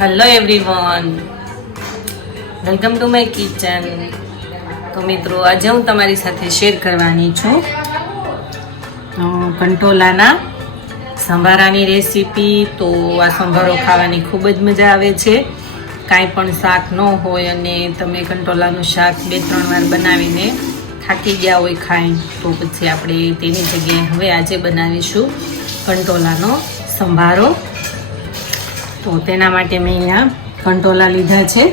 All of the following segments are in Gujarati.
Hello everyone, welcome to my kitchen. તો મિત્રો, આજે હું તમારી સાથે શેર કરવાની છું કંટોલાના સંભારાની રેસીપી. તો આ સંભારો ખાવાની ખૂબ જ મજા આવે છે. કાંઈ પણ શાક ન હોય અને તમે કંટોલાનું શાક 2-3 વાર બનાવીને થાકી ગયા હોય ખાઈ, તો પછી આપણે તેની જગ્યાએ હવે આજે બનાવીશું કંટોલાનો સંભારો. તો તેના માટે મેં અહીંયા કંટોલા લીધા છે.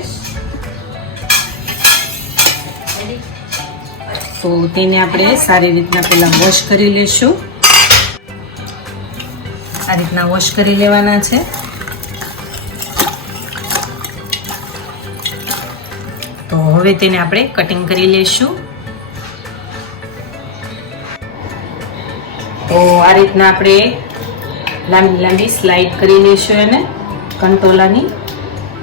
તો તેને આપણે સારી રીતના પહેલાં વોશ કરી લઈશું. આ રીતના વોશ કરી લેવાના છે. તો હવે તેને આપણે કટિંગ કરી લઈશું. તો આ રીતના આપણે લાંબી લાંબી સ્લાઇડ કરી લઈશું એને કંટોલાની.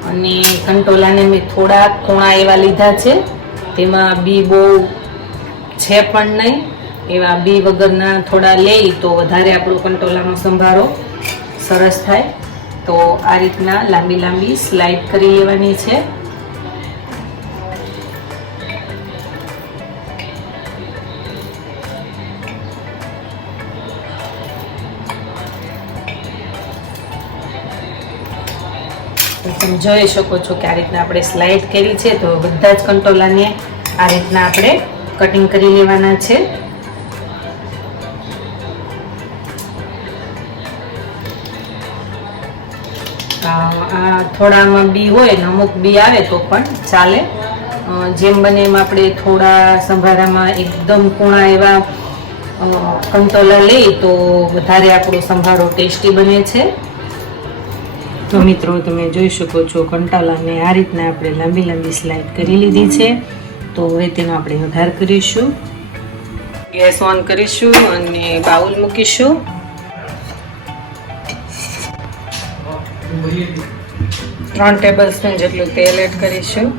અને કંટોલાને મેં થોડા કોણા એવા લીધા છે, તેમાં બી બહુ છે પણ નહીં, એવા બી વગરના થોડા લઈ તો વધારે આપણો કંટોલાનો સંભારો સરસ થાય. તો આ રીતના લાંબી લાંબી સ્લાઇડ કરી લેવાની છે. તમે જોઈ શકો છો કે આ રીતના આપણે સ્લાઇડ કરી છે. તો બધા જ કંટોલાને આ રીતના આપણે કટિંગ કરી લેવાના છે. આ થોડામાં બી હોય ને અમુક બી આવે તો પણ ચાલે. જેમ બને એમ આપણે થોડા સંભારામાં એકદમ કૂણા એવા કંટોલા લઈ તો વધારે આપણો સંભારો ટેસ્ટી બને છે. તો મિત્રો, તમે જોઈ શકો છો કંટોલાને આ રીતના આપણે લાંબી લાંબી સ્લાઇડ કરી લીધી છે. તો હવે તેનો આપણે વઘાર કરીશું. ગેસ ઓન કરીશું અને બાઉલ મૂકીશું. ત્રણ ટેબલ સ્પૂન જેટલું તેલ એડ કરીશું.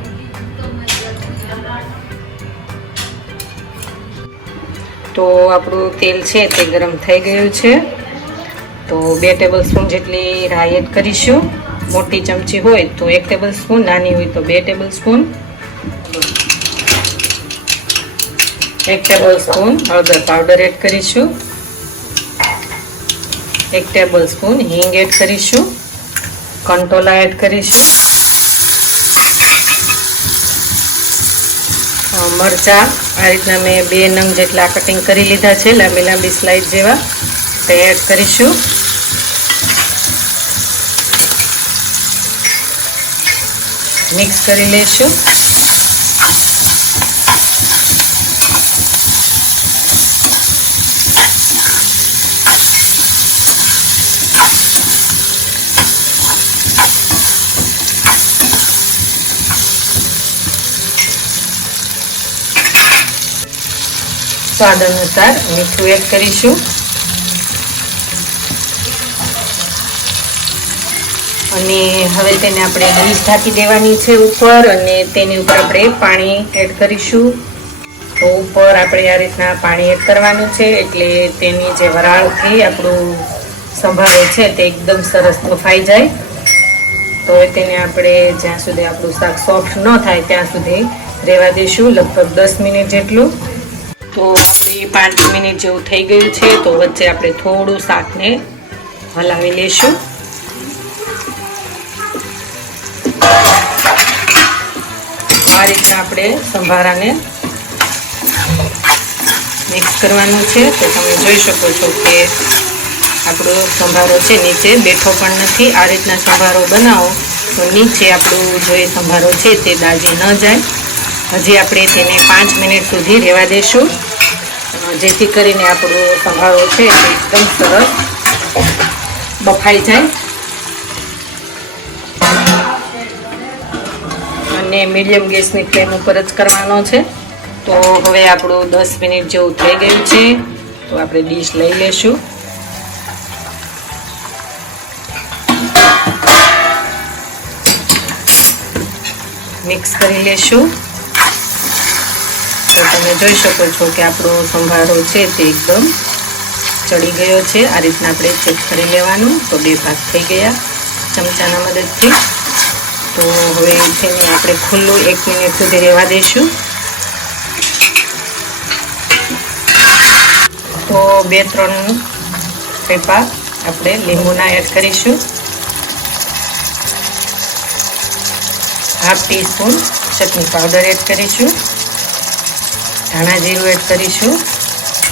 તો આપણું તેલ છે તે ગરમ થઈ ગયું છે. તો 2 ટેબલ સ્પૂન જેટલી રાઈ એડ કરીશું. મોટી ચમચી હોય તો 1 ટેબલ સ્પૂન, નાની હોય તો 2 ટેબલ સ્પૂન. 1 ટેબલ સ્પૂન હળદર પાવડર એડ કરીશું. 1 ટેબલ સ્પૂન હિંગ એડ કરીશું. કંટોલા એડ કરીશું. મરચાં આ રીતના મેં 2 નંગ જેટલા કટિંગ કરી લીધા છે, લાંબી લાંબી સ્લાઇડ જેવા, તે એડ કરીશું. મિક્સ કરી લઈશું. સ્વાદ અનુસાર મીઠું એડ કરીશું. અને હવે તેને આપણે ડીશ ઢાંકી દેવાની છે ઉપર, અને તેની ઉપર આપણે પાણી એડ કરીશું. તો ઉપર આપણે આ રીતના પાણી એડ કરવાનું છે, એટલે તેની જે વરાળથી આપણું સંભારો છે તે એકદમ સરસ બફાઈ જાય. તો તેને આપણે જ્યાં સુધી આપણું શાક સોફ્ટ ન થાય ત્યાં સુધી રહેવા દઈશું, લગભગ 10 મિનિટ જેટલું. તો આપણે 5 મિનિટ જેવું થઈ ગયું છે. તો વચ્ચે આપણે થોડું શાકને હલાવી લઈશું. આ રીતના આપણે સંભારાને મિક્સ કરવાનું છે. તો તમે જોઈ શકો છો કે આપણો સંભારો છે નીચે બેઠો પણ નથી. આ રીતના સંભારો બનાવો તો નીચે આપણું જો એ સંભારો છે તે દાજી ન જાય. હજી આપણે તેને 5 મિનિટ સુધી રહેવા દઈશું, જેથી કરીને આપણો સંભારો છે તે એકદમ સરસ બફાઈ જાય. અને મીડિયમ ગેસની ફ્લેમ ઉપર જ કરવાનો છે. તો હવે આપણું 10 મિનિટ જેવું થઈ ગયું છે. તો આપણે ડીશ લઈ લેશું. મિક્સ કરી લેશું. તો તમે જોઈ શકો છો કે આપણો સંભારો છે તે એકદમ ચડી ગયો છે. આ રીતના આપણે ચેક કરી લેવાનું. તો 2 ભાગ થઈ ગયા ચમચાના મદદથી. તો હવે તેને આપણે ખુલ્લું 1 મિનિટ સુધી રહેવા દઈશું. તો 2-3 ટીપા આપણે લીંબુના એડ કરીશું. 1/2 ટીસ્પૂન ચટણી પાવડર એડ કરીશું. ધાણા જીરું એડ કરીશું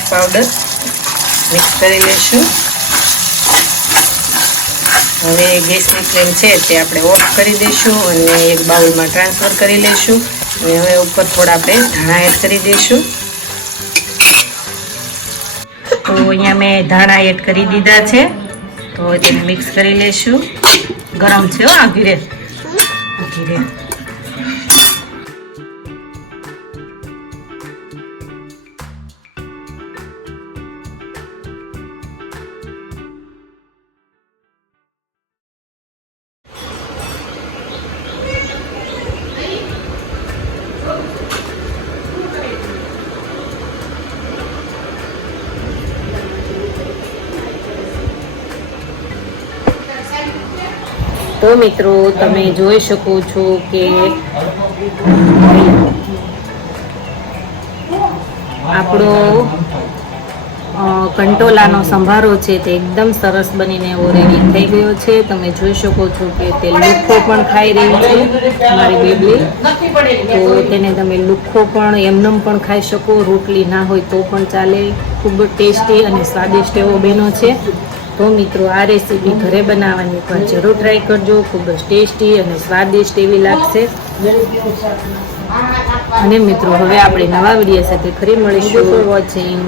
પાવડર. મિક્સ કરી લઈશું. હવે ગેસની ફ્લેમ છે તે આપણે ઓફ કરી દઈશું અને એક બાઉલમાં ટ્રાન્સફર કરી લઈશું. અને હવે ઉપર થોડા આપણે ધાણા એડ કરી દઈશું. તો અહીંયા મેં ધાણા એડ કરી દીધા છે. તો તેને મિક્સ કરી લઈશું. ગરમ છે હો, ધીરે ધીરે. તો મિત્રો તમે જોઈ શકો છો કે આપણો કંટોલાનો સંભારો છે તે એકદમ સરસ બનીને એવો રેડી થઈ ગયો છે. તમે જોઈ શકો છો કે તે લુખ્ખો પણ ખાઈ રહી છે મારી બેબલી. તો તેને તમે લુખ્ખો પણ એમનેમ પણ ખાઈ શકો, રોટલી ના હોય તો પણ ચાલે. ખૂબ જ ટેસ્ટી અને સ્વાદિષ્ટ એવો બન્યો છે. તો મિત્રો આ રેસીપી ઘરે બનાવવાની પણ જરૂર ટ્રાય કરજો. ખૂબ જ ટેસ્ટી અને સ્વાદિષ્ટ એવી લાગશે. અને મિત્રો હવે આપણે નવા વિડીયો સાથે ફરી મળીશું. વોચિંગ.